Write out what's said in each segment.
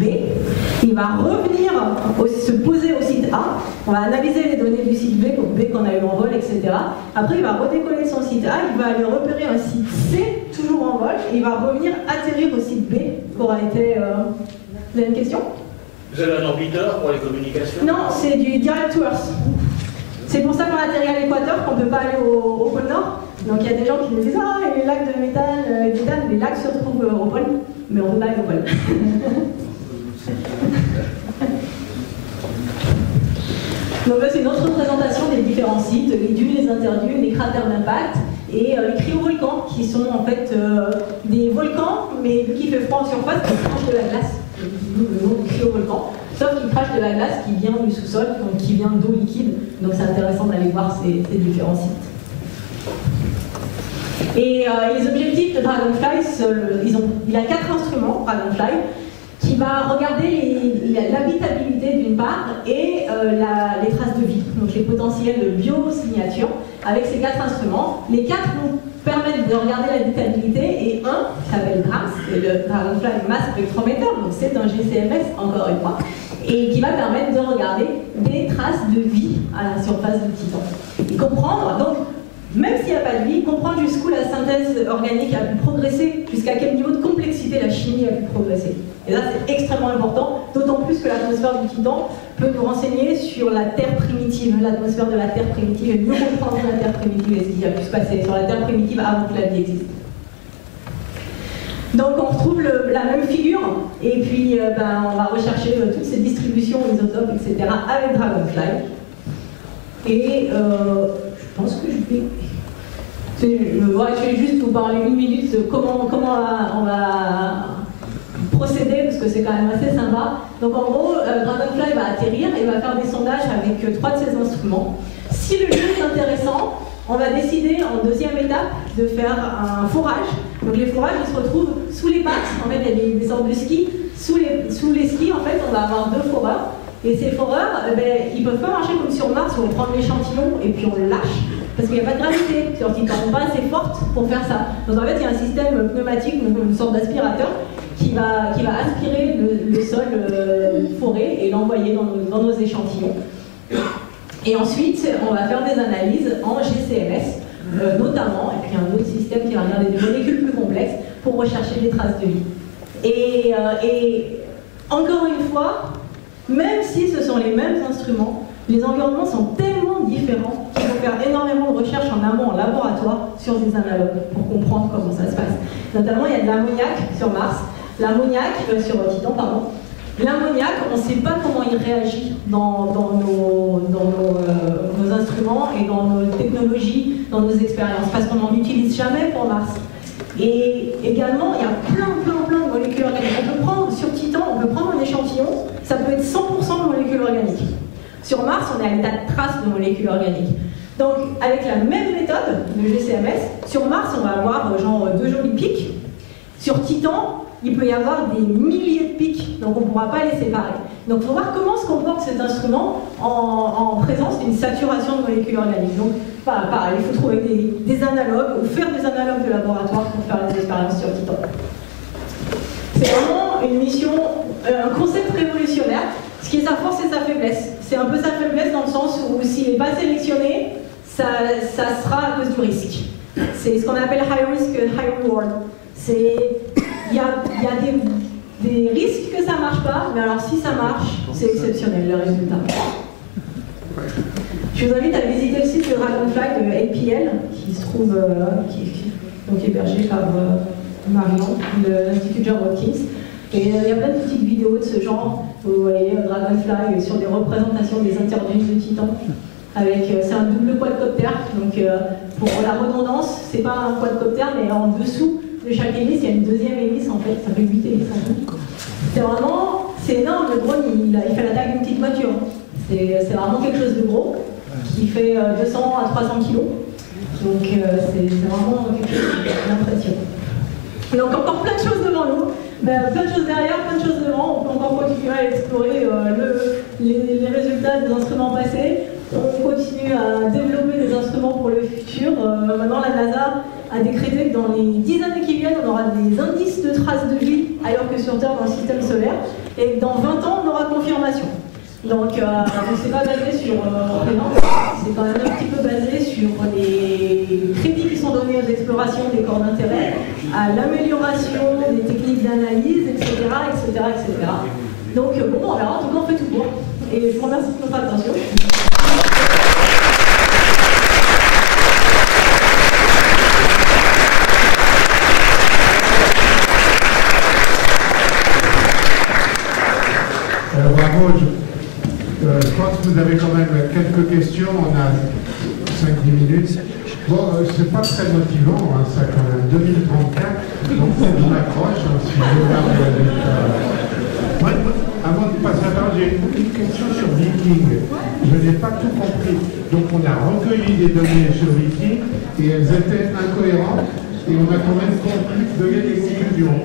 B, il va revenir se poser au site A, on va analyser les données du site B, donc B qu'on a eu en vol, etc. Après, il va redécoller son site A, il va aller repérer un site C, toujours en vol, et il va revenir atterrir au site B, qui aura été... Vous avez une question? Vous avez un orbiteur pour les communications? Non, c'est du direct to Earth. C'est pour ça qu'on atterrit à l'équateur, qu'on ne peut pas aller au pôle Nord. Donc il y a des gens qui nous disent « Ah, les lacs de méthane, les lacs se trouvent au pôle. » Mais on peut pas aller au pôle. Donc là, c'est une autre représentation des différents sites, les dunes, les interdunes, les cratères d'impact et les cryovolcans, qui sont en fait des volcans, mais vu qu'il fait froid en surface, qui crachent de la glace. Le nom de cryovolcan, sauf qu'ils crachent de la glace qui vient du sous-sol, donc qui vient d'eau liquide. Donc c'est intéressant d'aller voir ces différents sites. Et les objectifs de Dragonfly, il a 4 instruments, Dragonfly, qui va regarder l'habitabilité d'une part et les traces de vie, donc les potentiels de biosignature. Avec ces 4 instruments, les 4 vont permettre de regarder l'habitabilité et un qui s'appelle GRAMS, c'est le Dragonfly Mass Spectrometer, donc c'est un GCMS encore une fois, et qui va permettre de regarder des traces de vie à la surface du Titan. Et comprendre, donc, même s'il n'y a pas de vie, comprendre jusqu'où la synthèse organique a pu progresser, jusqu'à quel niveau de complexité la chimie a pu progresser. Et là, c'est extrêmement important, d'autant plus que l'atmosphère du Titan peut nous renseigner sur la Terre primitive, l'atmosphère de la Terre primitive, et mieux comprendre la Terre primitive et ce qui a pu se passer sur la Terre primitive avant que la vie existe. Donc on retrouve la même figure, et puis on va rechercher toutes ces distributions, isotopes, etc. avec Dragonfly. Et je pense que je vais juste vous parler une minute de comment on va procéder, parce que c'est quand même assez sympa. Donc en gros, Dragonfly va atterrir et va faire des sondages avec 3 de ses instruments. Si le lieu est intéressant, on va décider en deuxième étape de faire un forage. Donc les forages, ils se retrouvent sous les pattes. En fait, il y a des sortes de skis. Sous les skis, en fait, on va avoir 2 foreurs. Et ces foreurs, ils peuvent pas marcher comme sur Mars où on prend l'échantillon et puis on le lâche. Parce qu'il n'y a pas de gravité sur Titan, on n'est pas assez forte pour faire ça. Donc en fait, il y a un système pneumatique, donc une sorte d'aspirateur, qui va aspirer le sol foré et l'envoyer dans nos échantillons. Et ensuite, on va faire des analyses en GCMS, notamment, et puis un autre système qui va regarder des molécules plus complexes pour rechercher des traces de vie. Et encore une fois, même si ce sont les mêmes instruments, les environnements sont tellement différents qu'il faut faire énormément de recherches en amont, en laboratoire, sur des analogues pour comprendre comment ça se passe. Notamment, il y a de l'ammoniac sur Mars, l'ammoniac sur Titan, pardon. L'ammoniac, on ne sait pas comment il réagit dans nos instruments et dans nos technologies, dans nos expériences, parce qu'on n'en utilise jamais pour Mars. Et également, il y a plein de molécules organiques. On peut prendre, sur Titan, on peut prendre un échantillon, ça peut être 100% de molécules organiques. Sur Mars, on est à l'état de traces de molécules organiques. Donc, avec la même méthode de GCMS, sur Mars, on va avoir genre 2 jolis pics. Sur Titan, il peut y avoir des milliers de pics, donc on ne pourra pas les séparer. Donc, il faut voir comment se comporte cet instrument en présence d'une saturation de molécules organiques. Donc, pareil, il faut trouver des analogues ou faire des analogues de laboratoire pour faire les expériences sur Titan. C'est vraiment une mission, un concept révolutionnaire. Ce qui est sa force et sa faiblesse. C'est un peu sa faiblesse dans le sens où s'il n'est pas sélectionné, ça sera à cause du risque. C'est ce qu'on appelle high risk, high reward. Il y a des risques que ça ne marche pas, mais alors si ça marche, c'est exceptionnel le résultat. Je vous invite à visiter le site de Dragonfly de APL, qui se trouve, qui est hébergé par Marion, de l'Institut Johns Hopkins. Et il y a plein de petites vidéos de ce genre. Vous voyez Dragonfly sur des représentations des interdunes de Titan. C'est un double quadcopter, donc pour la redondance, c'est pas un quadcopter, mais en dessous de chaque hélice, il y a une deuxième hélice en fait, ça fait 8 hélices en tout. C'est énorme, le drone il fait la taille d'une petite voiture. C'est vraiment quelque chose de gros, qui fait 200 à 300 kg. Donc c'est vraiment quelque chose d'impressionnant. Donc encore plein de choses devant nous. Plein de choses derrière, plein de choses devant. On peut encore continuer à explorer les résultats des instruments passés. On continue à développer des instruments pour le futur. Maintenant, la NASA a décrété que dans les 10 années qui viennent, on aura des indices de traces de vie ailleurs que sur Terre dans le système solaire. et que dans 20 ans, on aura confirmation. Donc, c'est pas basé sur c'est quand même un petit peu basé sur les crédits qui sont donnés aux explorations des corps d'intérêt, à l'amélioration des techniques d'analyse, etc., etc., etc. Donc, bon, on verra. En tout cas, on fait tout pour. Et je vous remercie de votre attention. Bravo. Je pense que vous avez quand même quelques questions. On a 5-10 minutes. Bon, c'est pas très motivant, hein, ça quand même. 2034, donc je m'accroche, hein, si je regarde avant de passer à la parole, j'ai une question sur Viking. Je n'ai pas tout compris. Donc on a recueilli des données sur Viking et elles étaient incohérentes et on a quand même donné des conclusions.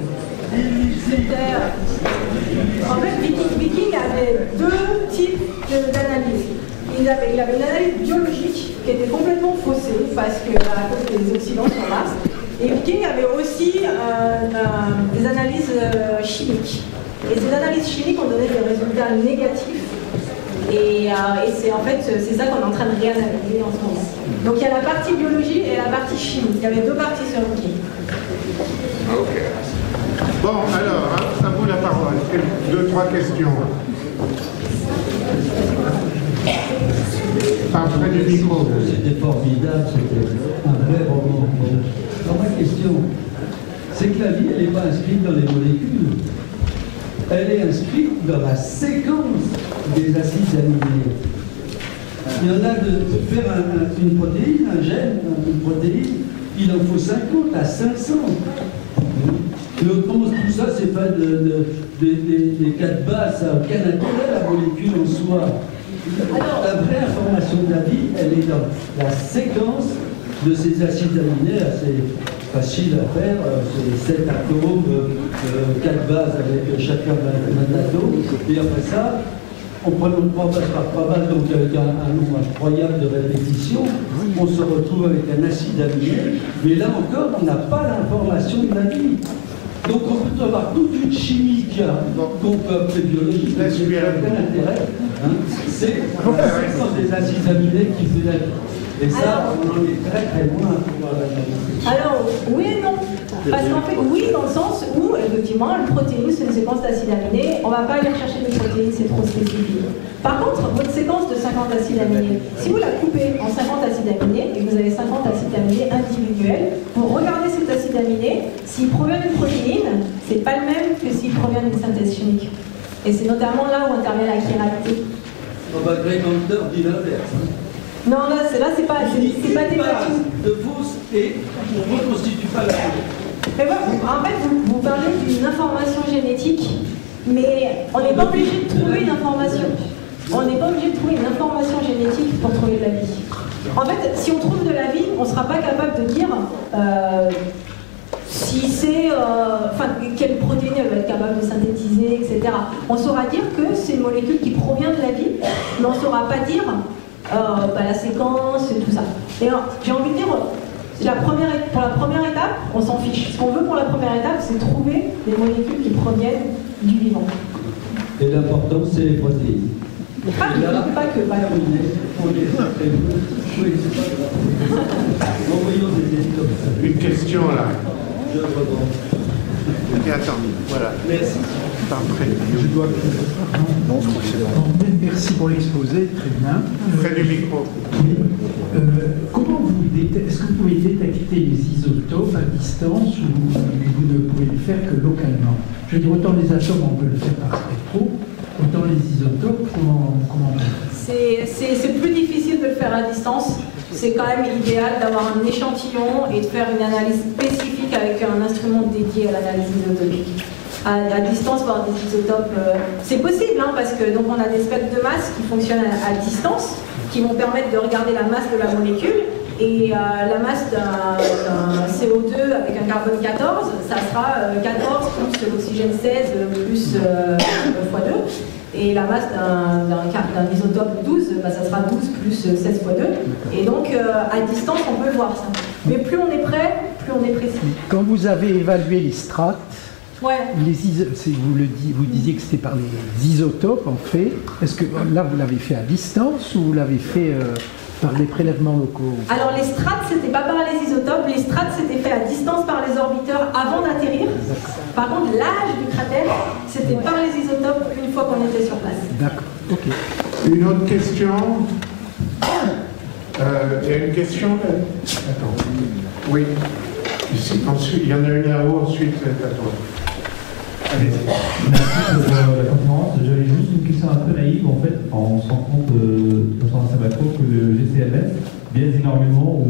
En fait, Viking avait deux types d'analyses. Il avait une analyse biologique qui était complètement faussée parce que à cause des oxydants sur Mars. Et Viking avait aussi des analyses chimiques. Et ces analyses chimiques ont donné des résultats négatifs. Et c'est en fait c'est ça qu'on est en train de réanalyser en ce moment. Donc il y a la partie biologie et la partie chimie. Il y avait deux parties sur Viking. Ok. Bon, alors, hein, ça vaut la parole. 2-3 questions. Par près du micro. C'était formidable, c'était un vrai roman. Alors ma question, c'est que la vie, elle n'est pas inscrite dans les molécules. Elle est inscrite dans la séquence des acides aminés. Il y en a de faire une protéine, un gène, une protéine, il en faut 50 à 500. Tout ça, c'est pas des 4 bases, ça n'a aucun intérêt, la molécule en soi. Alors, la vraie information de la vie, elle est dans la séquence de ces acides aminés, assez facile à faire, c'est 7 atomes, 4 bases avec chacun d'un atome, et après ça, on prend 3 bases par 3 bases, donc avec un nombre incroyable de répétitions, on se retrouve avec un acide aminé, mais là encore, on n'a pas l'information de la vie. Donc on peut avoir toute une chimie qu'on peut appeler biologique, mais qui n'a aucun intérêt. Hein. C'est la séquence des acides aminés qui fait la vie. Et ça, on en est très très loin. Alors, oui et non. Parce qu'en fait, oui, dans le sens où, effectivement, une protéine, c'est une séquence d'acides aminés. On ne va pas aller chercher des protéines, c'est trop spécifique. Par contre, votre séquence de 50 acides aminés, si vous la coupez en 50 acides aminés, et que vous avez 50 acides aminés individuels, vous regardez cet acide aminé, s'il provient d'une protéine, c'est pas le même que s'il provient d'une synthèse chimique. Et c'est notamment là où intervient la chiralité. On va créer Hunter dit l'inverse. Non, là, c'est pas des de fausse et on ne reconstitue pas la protéine. Mais bon, en fait, vous parlez d'une information génétique, mais on n'est pas obligé de trouver une information. On n'est pas obligé de trouver une information génétique pour trouver de la vie. En fait, si on trouve de la vie, on ne sera pas capable de dire si c'est, quelle protéine elle va être capable de synthétiser, etc. On saura dire que c'est une molécule qui provient de la vie, mais on ne saura pas dire la séquence et tout ça. Et j'ai envie de dire, pour la première étape, on s'en fiche. Ce qu'on veut pour la première étape, c'est trouver des molécules qui proviennent du vivant. Et l'important, c'est les protéines. Pas que. Une question là. Et attends, voilà. Merci. Je dois. Non, je crois que c'est bon. Merci pour l'exposé, très bien. Près du micro. Oui. Comment est-ce que vous pouvez détecter les isotopes à distance ou vous ne pouvez le faire que localement? Je veux dire, autant les atomes, on peut le faire par spectro, autant les isotopes, comment on fait? C'est plus difficile de le faire à distance. C'est quand même idéal d'avoir un échantillon et de faire une analyse spécifique avec un instrument dédié à l'analyse isotopique. À distance, voir des isotopes, c'est possible, hein, parce que donc on a des spectres de masse qui fonctionnent à distance, qui vont permettre de regarder la masse de la molécule, et la masse d'un CO2 avec un carbone 14, ça sera 14 plus l'oxygène 16 plus x2, et la masse d'un isotope 12, ça sera 12 plus 16 x 2, et donc à distance on peut voir ça. Mais plus on est près, plus on est précis. Quand vous avez évalué les strates, Ouais. Vous disiez que c'était par les isotopes, en fait. Est-ce que là, vous l'avez fait à distance ou vous l'avez fait par des prélèvements locaux? Alors les strates, c'était pas par les isotopes, les strates c'était fait à distance par les orbiteurs avant d'atterrir. Par contre, l'âge du cratère, c'était par les isotopes une fois qu'on était sur place. D'accord, ok. Une autre question? Il y a une question là? Attends. Oui. Ici, ensuite, il y en a une là-haut, ensuite c'est à toi. Merci pour la conférence. J'avais juste une question un peu naïve. En fait, on se rend compte de façon assez macro que le GCMS biaise énormément.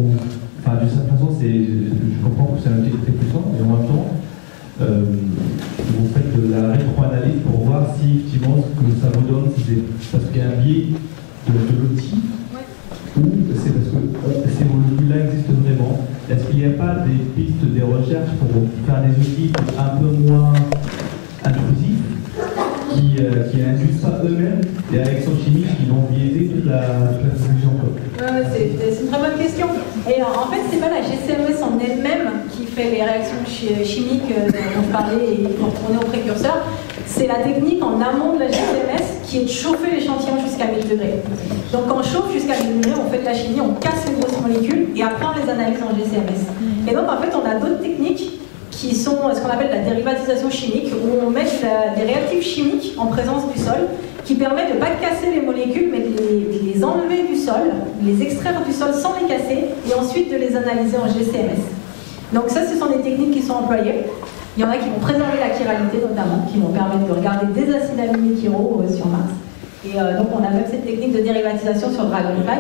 Enfin, d'une certaine façon, je comprends que c'est un outil très puissant, et en même temps, vous faites de la rétro-analyse pour voir si effectivement ce que ça vous donne, si c'est parce qu'il y a un biais de l'outil, ou c'est parce que ces molécules-là existent vraiment. Est-ce qu'il n'y a pas des pistes, des recherches pour faire des outils un peu moins intrusifs, qui n'induisent pas eux-mêmes des réactions chimiques qui vont biaiser toute la solution? C'est une très bonne question. Et en fait, c'est pas la GCMS en elle-même qui fait les réactions chimiques dont je parlais et pour retourner au précurseur. C'est la technique en amont de la GCMS qui est de chauffer l'échantillon jusqu'à 1000 degrés. Donc quand on chauffe jusqu'à 1000 degrés, on fait de la chimie, on casse les grosses molécules et après on les analyse en GCMS. Et donc en fait, on a d'autres techniques qui sont ce qu'on appelle la dérivatisation chimique, où on met des réactifs chimiques en présence du sol, qui permet de ne pas casser les molécules, mais de les enlever du sol, les extraire du sol sans les casser, et ensuite de les analyser en GCMS. Donc ça, ce sont des techniques qui sont employées. Il y en a qui vont préserver la chiralité notamment, qui vont permettre de regarder des acides aminés chiraux sur Mars. Et donc on a même cette technique de dérivatisation sur Dragonfly.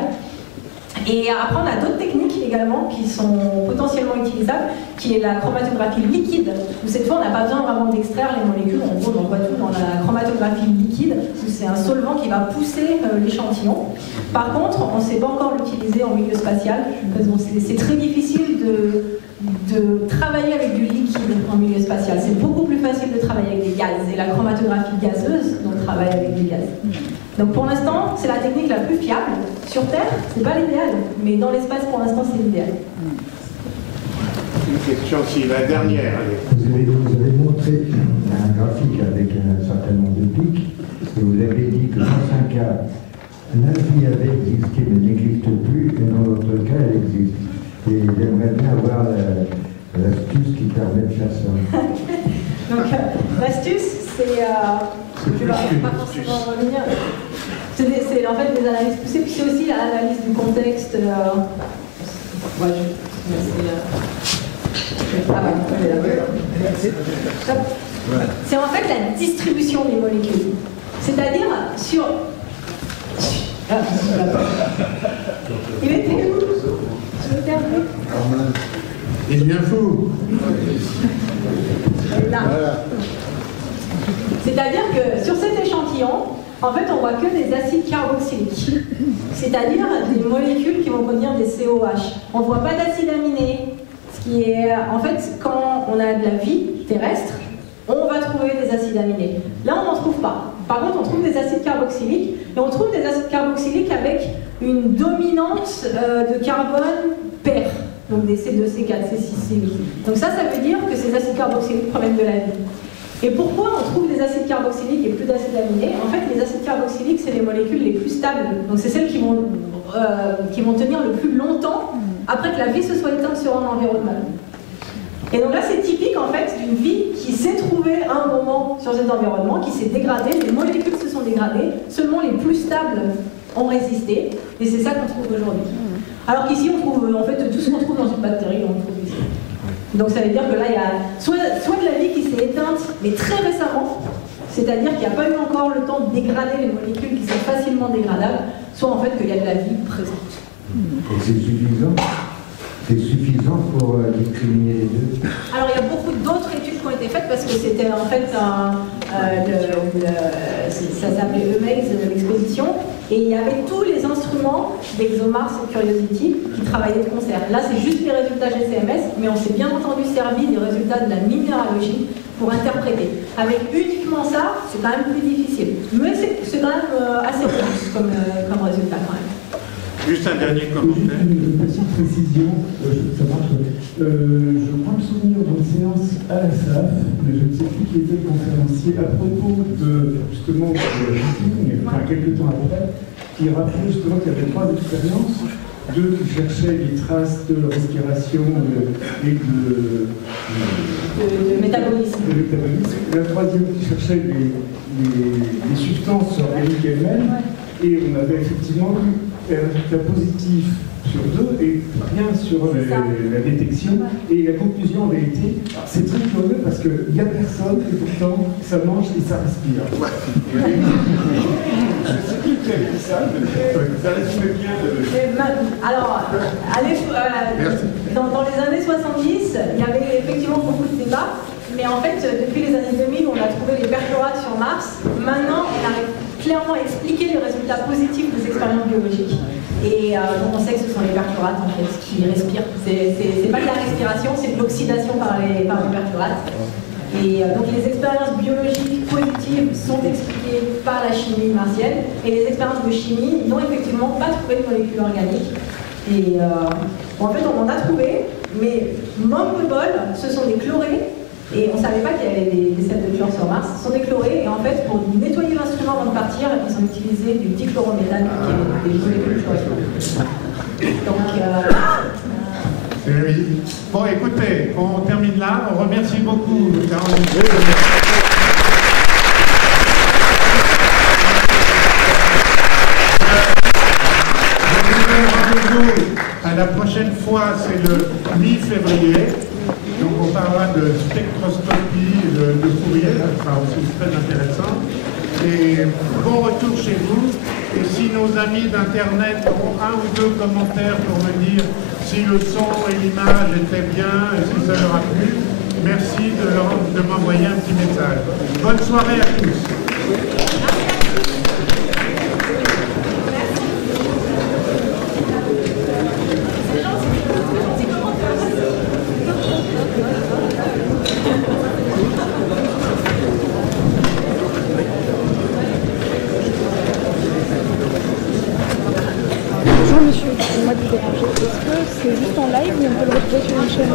Et après, on a d'autres techniques également qui sont potentiellement utilisables, qui est la chromatographie liquide, où cette fois, on n'a pas besoin vraiment d'extraire les molécules. En gros, on voit tout dans la chromatographie liquide, où c'est un solvant qui va pousser l'échantillon. Par contre, on ne sait pas encore l'utiliser en milieu spatial, parce que c'est très difficile de travailler avec du liquide en milieu spatial. C'est beaucoup plus facile de travailler avec des gaz. Et la chromatographie gazeuse, on travaille avec du gaz. Donc pour l'instant, c'est la technique la plus fiable. Sur Terre, c'est pas l'idéal, mais dans l'espace, pour l'instant, c'est l'idéal. Une question aussi, la dernière. Allez. Vous avez montré un graphique avec un certain nombre de pics, et vous avez dit que dans un cas, la vie avait existé mais n'existe plus, et dans l'autre cas, elle existe. Et j'aimerais bien avoir l'astuce qui permet de faire ça. Donc l'astuce, c'est... je ne vais pas forcément revenir. C'est en fait des analyses poussées, puis c'est aussi l'analyse du contexte. C'est en fait la distribution des molécules. C'est-à-dire sur... Il était où? Je me termine. Il est bien fou. C'est-à-dire que sur cet échantillon, en fait, on voit que des acides carboxyliques, c'est-à-dire des molécules qui vont contenir des COH. On ne voit pas d'acides aminés, ce qui est, en fait, quand on a de la vie terrestre, on va trouver des acides aminés. Là, on n'en trouve pas. Par contre, on trouve des acides carboxyliques, et on trouve des acides carboxyliques avec une dominante de carbone pair, donc des C2, C4, C6, C8. Donc ça veut dire que ces acides carboxyliques proviennent de la vie. Et pourquoi on trouve des acides carboxyliques et plus d'acides aminés? En fait, les acides carboxyliques, c'est les molécules les plus stables. Donc c'est celles qui vont tenir le plus longtemps après que la vie se soit éteinte sur un environnement. Et donc là, c'est typique en fait d'une vie qui s'est trouvée à un moment sur cet environnement, qui s'est dégradée, les molécules se sont dégradées, seulement les plus stables ont résisté, et c'est ça qu'on trouve aujourd'hui. Alors qu'ici, on trouve en fait tout ce qu'on trouve dans une bactérie, on trouve ici. Donc ça veut dire que là, il y a soit de la vie qui s'est éteinte, mais très récemment, c'est-à-dire qu'il n'y a pas eu encore le temps de dégrader les molécules qui sont facilement dégradables, soit en fait qu'il y a de la vie présente. Et c'est suffisant? C'est suffisant pour discriminer les deux? Alors il y a beaucoup d'autres études qui ont été faites parce que c'était en fait ça s'appelait EMAIS, l'expédition, et il y avait tous les instruments d'ExoMars et Curiosity qui travaillaient de concert. Là c'est juste les résultats GCMS, mais on s'est bien entendu servi des résultats de la minéralogie pour interpréter. Avec uniquement ça, c'est quand même plus difficile. Mais c'est quand même assez robuste comme résultat quand même. Juste un dernier commentaire. Une petite précision, ça marche. Je crois me souvenir d'une séance à la SAF, mais je ne sais plus qui était le conférencier, à propos de justement de Viking, enfin quelques temps après, qui rappelait justement qu'il y avait 3 expériences. 2 qui cherchaient les traces de respiration et de métabolisme. La 3e qui cherchait les substances organiques elles-mêmes. Et on avait effectivement eu un résultat positif sur 2 et rien sur la détection. Et la conclusion avait été, c'est très curieux parce qu'il n'y a personne et pourtant ça mange et ça respire. Je ne sais plus qui a dit ça, mais ça résume bien. Alors, dans les années 70, il y avait effectivement beaucoup de débats. Mais en fait, depuis les années 2000, on a trouvé les perchlorates sur Mars. Maintenant, on arrive clairement à expliquer les résultats positifs des expériences biologiques. Et donc on sait que ce sont les perchlorates en fait qui respirent. C'est pas de la respiration, c'est de l'oxydation par les perchlorates. Et donc les expériences biologiques positives sont expliquées par la chimie martienne. Et les expériences de chimie n'ont effectivement pas trouvé de molécules organiques. Et en fait, on en a trouvé, mais manque de bol, ce sont des chlorés. Et on ne savait pas qu'il y avait des sels de chlore sur Mars. Ce sont des chlorés, et en fait, pour nettoyer l'instrument avant de partir, ils ont utilisé du dichlorométhane, qui est des molécules chlorées. Donc, oui. Bon, écoutez, on termine là. On remercie beaucoup Caroline. À la prochaine fois, c'est le mi-février. Donc on parlera de spectroscopie, de Fourier, ça sera aussi très intéressant. Et bon retour chez vous. Et si nos amis d'Internet ont 1 ou 2 commentaires pour me dire si le son et l'image étaient bien et si ça leur a plu, merci de m'envoyer un petit message. Bonne soirée à tous. Bonjour monsieur, excusez-moi de vous déranger. Est-ce que c'est juste en live ou on peut le retrouver sur une chaîne?